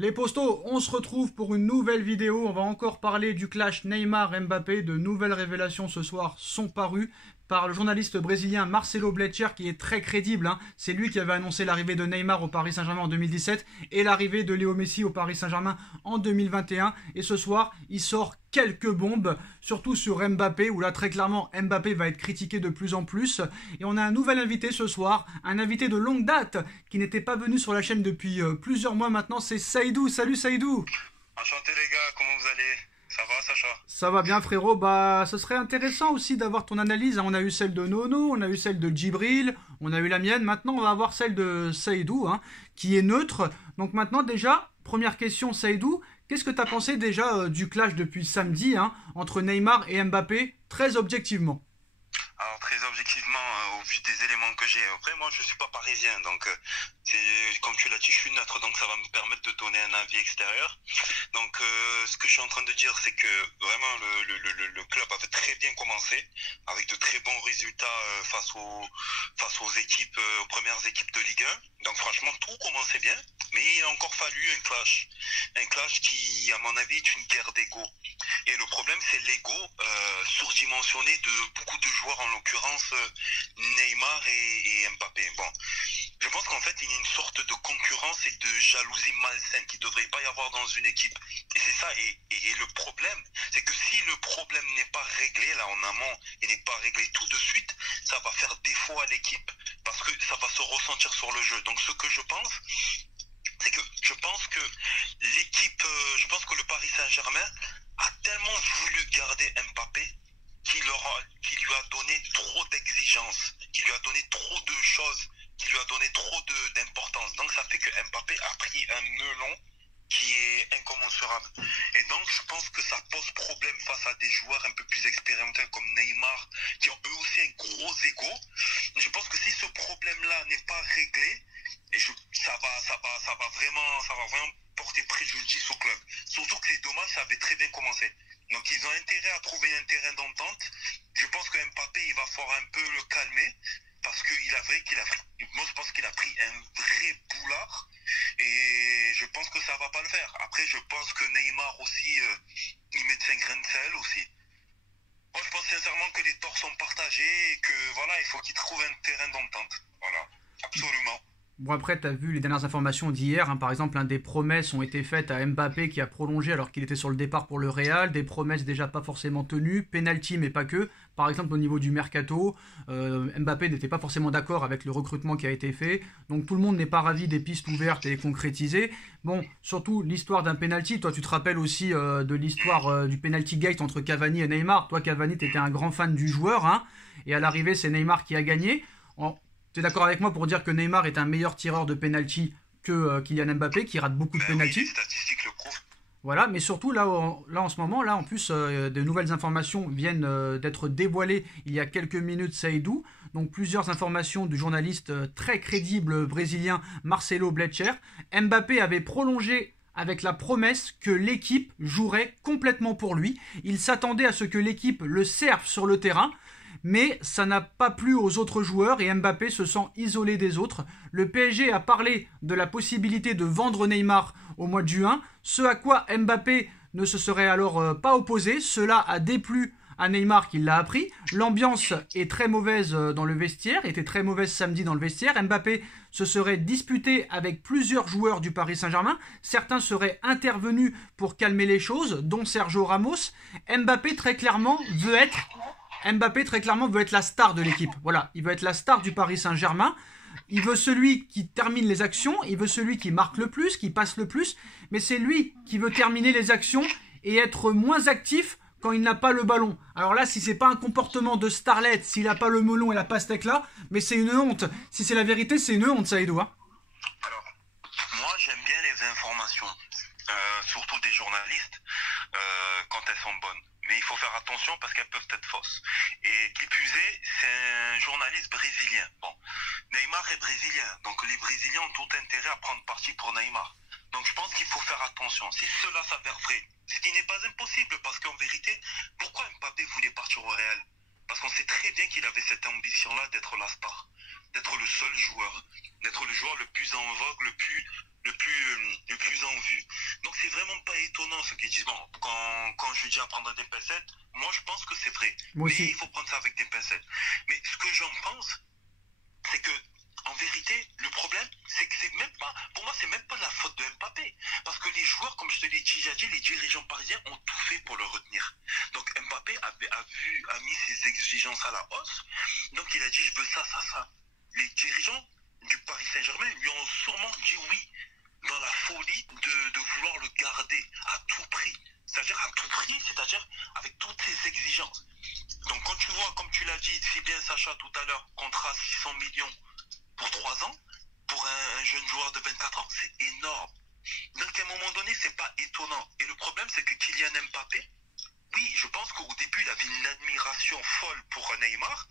Les postos, on se retrouve pour une nouvelle vidéo. On va encore parler du clash Neymar-Mbappé. De nouvelles révélations ce soir sont parues par le journaliste brésilien Marcelo Blecher, qui est très crédible. C'est lui qui avait annoncé l'arrivée de Neymar au Paris Saint-Germain en 2017 et l'arrivée de Léo Messi au Paris Saint-Germain en 2021. Et ce soir, il sort quelques bombes, surtout sur Mbappé, où là très clairement Mbappé va être critiqué de plus en plus. Et on a un nouvel invité ce soir, un invité de longue date qui n'était pas venu sur la chaîne depuis plusieurs mois maintenant, c'est Saïdou. Salut Saïdou. Enchanté les gars, comment vous allez? Ça va Sacha? Ça va bien frérot, bah ce serait intéressant aussi d'avoir ton analyse. On a eu celle de Nono, on a eu celle de Djibril, on a eu la mienne, maintenant on va avoir celle de Saïdou, qui est neutre. Donc maintenant déjà, première question Saïdou, qu'est-ce que tu as pensé déjà du clash depuis samedi entre Neymar et Mbappé, très objectivement? Alors très objectivement, au vu des éléments que j'ai, après moi je suis pas parisien, donc c'est comme tu l'as dit, je suis neutre, donc ça va me permettre de donner un avis extérieur. Donc ce que je suis en train de dire, c'est que vraiment le club avait très bien commencé, avec de très bons résultats face aux équipes, aux premières équipes de Ligue 1. Donc franchement tout commençait bien, mais il a encore fallu un clash qui à mon avis est une guerre d'ego. Et le problème, c'est l'ego surdimensionné de beaucoup de joueurs, en l'occurrence Neymar et Mbappé. Bon, je pense qu'en fait, il y a une sorte de concurrence et de jalousie malsaine qui ne devrait pas y avoir dans une équipe. Et c'est ça. Et le problème, c'est que si le problème n'est pas réglé là en amont et n'est pas réglé tout de suite, ça va faire défaut à l'équipe parce que ça va se ressentir sur le jeu. Donc, ce que je pense, c'est que je pense que l'équipe, je pense que le Paris Saint-Germain a tellement voulu garder Mbappé qu'il lui a donné trop d'exigences, qu'il lui a donné trop de choses, qu'il lui a donné trop d'importance. Donc ça fait que Mbappé a pris un melon qui est incommensurable. Et donc je pense que ça pose problème face à des joueurs un peu plus expérimentés comme Neymar, qui ont eux aussi un gros ego. Je pense que si ce problème-là n'est pas réglé, ça va vraiment porter préjudice au club. Surtout que c'est dommage, ça avait très bien commencé. Donc ils ont intérêt à trouver un terrain d'entente. Je pense que Mbappé, il va falloir un peu le calmer parce moi je pense qu'il a pris un vrai boulard et je pense que ça va pas le faire. Après, je pense que Neymar aussi, il met de ses grains de sel aussi. Moi, je pense sincèrement que les torts sont partagés et que voilà, il faut qu'il trouve un terrain d'entente. Voilà, absolument. Bon après, tu as vu les dernières informations d'hier, par exemple, des promesses ont été faites à Mbappé qui a prolongé alors qu'il était sur le départ pour le Real, des promesses déjà pas forcément tenues, penalty mais pas que. Par exemple, au niveau du mercato, Mbappé n'était pas forcément d'accord avec le recrutement qui a été fait, donc tout le monde n'est pas ravi des pistes ouvertes et concrétisées. Bon, surtout l'histoire d'un penalty, toi tu te rappelles aussi de l'histoire du penalty gate entre Cavani et Neymar. Toi Cavani, tu étais un grand fan du joueur, et à l'arrivée c'est Neymar qui a gagné. Tu es d'accord avec moi pour dire que Neymar est un meilleur tireur de penalty que Kylian Mbappé, qui rate beaucoup de penalty. Oui, les statistiques le prouvent. Voilà, mais surtout là en ce moment, là en plus, de nouvelles informations viennent d'être dévoilées il y a quelques minutes, Saïdou. Donc plusieurs informations du journaliste très crédible brésilien Marcelo Blecher. Mbappé avait prolongé avec la promesse que l'équipe jouerait complètement pour lui. Il s'attendait à ce que l'équipe le serve sur le terrain. Mais ça n'a pas plu aux autres joueurs et Mbappé se sent isolé des autres. Le PSG a parlé de la possibilité de vendre Neymar au mois de juin, ce à quoi Mbappé ne se serait alors pas opposé. Cela a déplu à Neymar qui l'a appris. L'ambiance est très mauvaise dans le vestiaire, était très mauvaise samedi dans le vestiaire. Mbappé se serait disputé avec plusieurs joueurs du Paris Saint-Germain. Certains seraient intervenus pour calmer les choses, dont Sergio Ramos. Mbappé très clairement veut être la star de l'équipe. Voilà, il veut être la star du Paris Saint-Germain. Il veut celui qui termine les actions, il veut celui qui marque le plus, qui passe le plus, mais c'est lui qui veut terminer les actions et être moins actif quand il n'a pas le ballon. Alors là, si c'est pas un comportement de starlet, s'il n'a pas le melon et la pastèque là, mais c'est une honte. Si c'est la vérité, c'est une honte, Saïdou. Alors, moi j'aime bien les informations, surtout des journalistes, quand elles sont bonnes. Mais il faut faire attention parce qu'elles peuvent être fausses. Et qui plus est, c'est un journaliste brésilien. Bon, Neymar est brésilien, donc les Brésiliens ont tout intérêt à prendre parti pour Neymar. Donc je pense qu'il faut faire attention. Si cela s'avère vrai, ce qui n'est pas impossible, parce qu'en vérité, pourquoi Mbappé voulait partir au Real? Parce qu'on sait très bien qu'il avait cette ambition-là d'être la star, d'être le seul joueur, d'être le joueur le plus en vogue, le plus en vue. ceux qui disent, bon, quand je dis à prendre des pincettes, moi je pense que c'est vrai. Moi aussi. Mais il faut prendre ça avec des pincettes. Mais ce que j'en pense, c'est que, en vérité, le problème, c'est que c'est même pas, pour moi, c'est même pas de la faute de Mbappé. Parce que les joueurs, comme je te l'ai déjà dit, les dirigeants parisiens ont tout fait pour le retenir. Donc Mbappé a mis ses exigences à la hausse. Donc il a dit, je veux ça, ça, ça. Les dirigeants du Paris Saint-Germain lui ont sûrement dit oui, dans la folie de vouloir le garder à tout prix. C'est-à-dire à tout prix, c'est-à-dire avec toutes ses exigences. Donc quand tu vois, comme tu l'as dit si bien Sacha tout à l'heure, contrat 600 millions pour 3 ans, pour un jeune joueur de 24 ans, c'est énorme. Donc à un moment donné, c'est pas étonnant. Et le problème, c'est que Kylian Mbappé, oui, je pense qu'au début, il avait une admiration folle pour Neymar.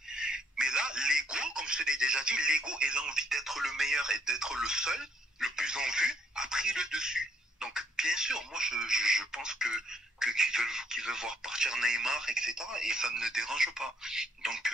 Mais là, l'ego, comme je te l'ai déjà dit, l'ego et l'envie d'être le meilleur et d'être le seul, le plus en vue, a pris le dessus. Donc, bien sûr, moi, je pense qu'ils veulent voir partir Neymar, etc. Et ça ne me dérange pas. Donc,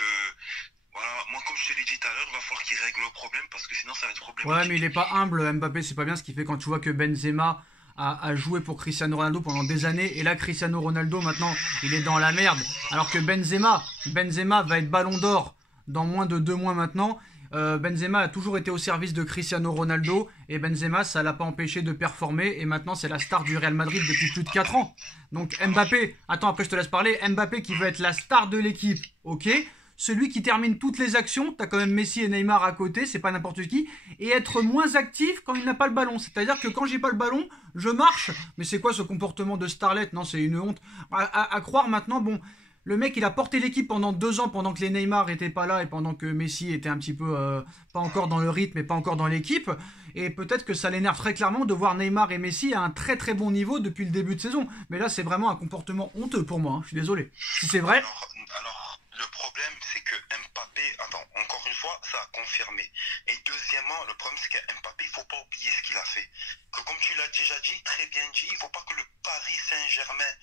voilà, moi, comme je te l'ai dit tout à l'heure, il va falloir qu'il règle le problème parce que sinon, ça va être problématique. Ouais, mais il est pas humble, Mbappé, c'est pas bien ce qu'il fait quand tu vois que Benzema a joué pour Cristiano Ronaldo pendant des années. Et là, Cristiano Ronaldo, maintenant, il est dans la merde. Alors que Benzema va être ballon d'or dans moins de 2 mois maintenant. Benzema a toujours été au service de Cristiano Ronaldo. Et Benzema, ça l'a pas empêché de performer. Et maintenant, c'est la star du Real Madrid depuis plus de 4 ans. Donc Mbappé, attends, après je te laisse parler. Mbappé qui veut être la star de l'équipe, ok. Celui qui termine toutes les actions, t'as quand même Messi et Neymar à côté, c'est pas n'importe qui, et être moins actif quand il n'a pas le ballon. C'est-à-dire que quand j'ai pas le ballon, je marche. Mais c'est quoi ce comportement de starlet? Non, c'est une honte. À croire maintenant, bon, le mec il a porté l'équipe pendant 2 ans, pendant que les Neymar étaient pas là et pendant que Messi était un petit peu pas encore dans le rythme et pas encore dans l'équipe. Et peut-être que ça l'énerve très clairement de voir Neymar et Messi à un très très bon niveau depuis le début de saison. Mais là, c'est vraiment un comportement honteux pour moi, hein. Je suis désolé. Si c'est vrai. Alors, le problème, c'est que Mbappé, attends, encore une fois, ça a confirmé. Et deuxièmement, le problème, c'est que Mbappé, il ne faut pas oublier ce qu'il a fait. Que comme tu l'as déjà dit, très bien dit, il ne faut pas que le Paris Saint-Germain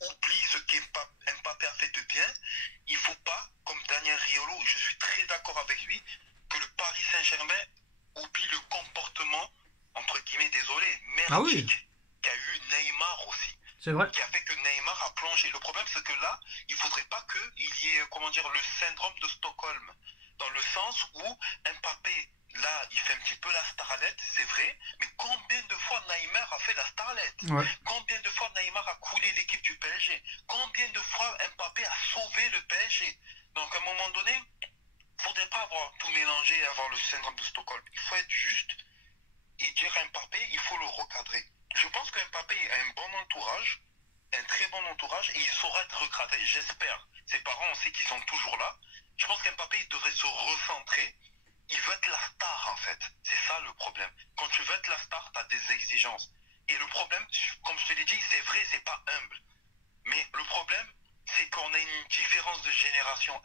oublie ce qu'Mbappé a fait de bien. Il ne faut pas, comme Daniel Riolo, je suis très d'accord avec lui, que le Paris Saint-Germain oublie le comportement, entre guillemets, désolé, merdique, qu'a eu Neymar aussi. C'est vrai. Qui a fait que Neymar a plongé. Le problème, c'est que là, il ne faudrait pas qu'il y ait, comment dire, le syndrome de Stockholm. Dans le sens où Mbappé, là, il fait un petit peu la starlette, c'est vrai, mais combien de fois Neymar a fait la starlette? Ouais. Combien de fois Neymar a coulé l'équipe du PSG? Combien de fois Mbappé a sauvé le PSG? Donc, à un moment donné, il ne faudrait pas avoir tout mélangé et avoir le syndrome de Stockholm. Il faut être juste et dire à Mbappé, il faut le recadrer. Je pense que Mbappé a un bon entourage, un très bon entourage, et il saura être recadré, j'espère. Ses parents, on sait qu'ils sont toujours là. Je pense qu'Mbappé, il devrait se recentrer. Il veut être la star, en fait. C'est ça le problème. Quand tu veux être la star, tu as des exigences. Et le problème, comme je te l'ai dit, c'est vrai, c'est pas humble. Mais le problème, c'est qu'on a une différence de génération.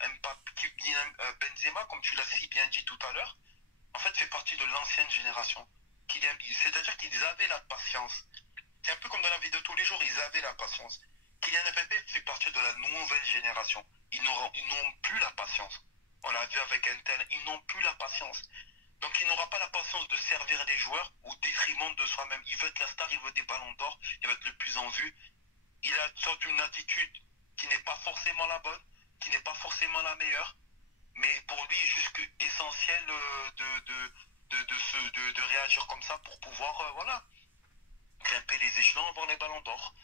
Benzema, comme tu l'as si bien dit tout à l'heure, en fait, fait partie de l'ancienne génération. C'est-à-dire qu'ils avaient la patience. C'est un peu comme dans la vie de tous les jours, ils avaient la patience. Kylian Mbappé fait partie de la nouvelle génération. Ils n'ont plus la patience. On l'a vu avec Intel, ils n'ont plus la patience. Donc il n'aura pas la patience de servir les joueurs au détriment de soi-même. Il veut être la star, il veut des ballons d'or, il veut être le plus en vue. Il a sorti une attitude qui n'est pas forcément la bonne, qui n'est pas forcément la meilleure, mais pour lui, juste essentiel de réagir comme ça pour pouvoir, voilà, grimper les échelons, avoir les ballons d'or.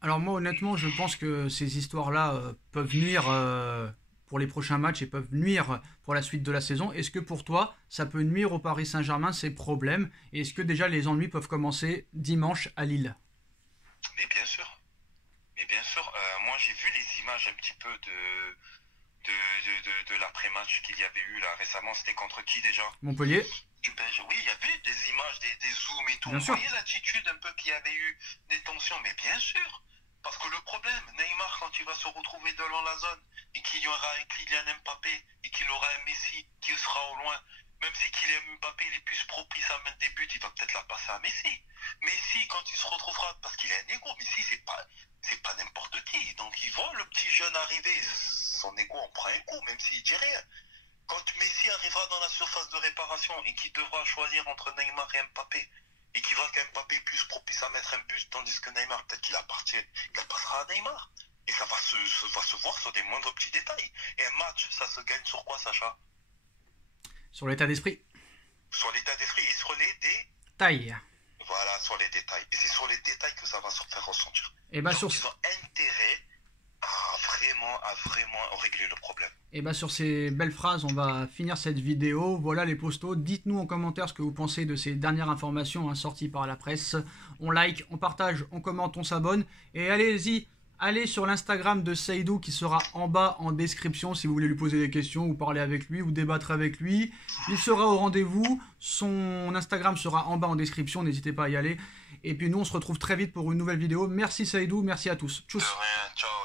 Alors moi honnêtement je pense que ces histoires-là peuvent nuire pour les prochains matchs et peuvent nuire pour la suite de la saison. Est-ce que pour toi ça peut nuire au Paris Saint-Germain ces problèmes? Et est-ce que déjà les ennuis peuvent commencer dimanche à Lille? Mais bien sûr. Moi j'ai vu les images un petit peu de l'après-match qu'il y avait eu là récemment. C'était contre qui déjà? Montpellier. Oui, il y avait des images, des zooms et tout. Bien sûr. Vous voyez l'attitude un peu qu'il y avait eu des tensions, mais bien sûr. Parce que le problème, Neymar, quand il va se retrouver devant la zone et qu'il y aura un Kylian Mbappé et qu'il aura un Messi qui sera au loin, même si Kylian Mbappé il est plus propice à mettre des buts, il va peut-être la passer à Messi. Messi, quand il se retrouvera, parce qu'il a un égo, Messi, c'est pas n'importe qui. Donc il voit le petit jeune arriver, son égo en prend un coup, même s'il dit rien. Quand Messi arrivera dans la surface de réparation et qu'il devra choisir entre Neymar et Mbappé, et qui voit qu'Mbappé est plus propice à mettre un but, tandis que Neymar, peut-être qu'il passera à Neymar. Et ça va se voir sur des moindres petits détails. Et un match, ça se gagne sur quoi, Sacha? Sur l'état d'esprit. Sur l'état d'esprit et sur les Taille. Voilà, sur les détails. Et c'est sur les détails que ça va se faire ressentir. Et bah Donc, ils ont intérêt à vraiment régler le problème. Et bah sur ces belles phrases, on va finir cette vidéo. Voilà les postos. Dites-nous en commentaire ce que vous pensez de ces dernières informations sorties par la presse. On like, on partage, on commente, on s'abonne. Et allez-y, allez sur l'Instagram de Seydou qui sera en bas en description si vous voulez lui poser des questions ou parler avec lui ou débattre avec lui. Il sera au rendez-vous. Son Instagram sera en bas en description. N'hésitez pas à y aller. Et puis nous, on se retrouve très vite pour une nouvelle vidéo. Merci Seydou, merci à tous. Tchuss. De rien, ciao.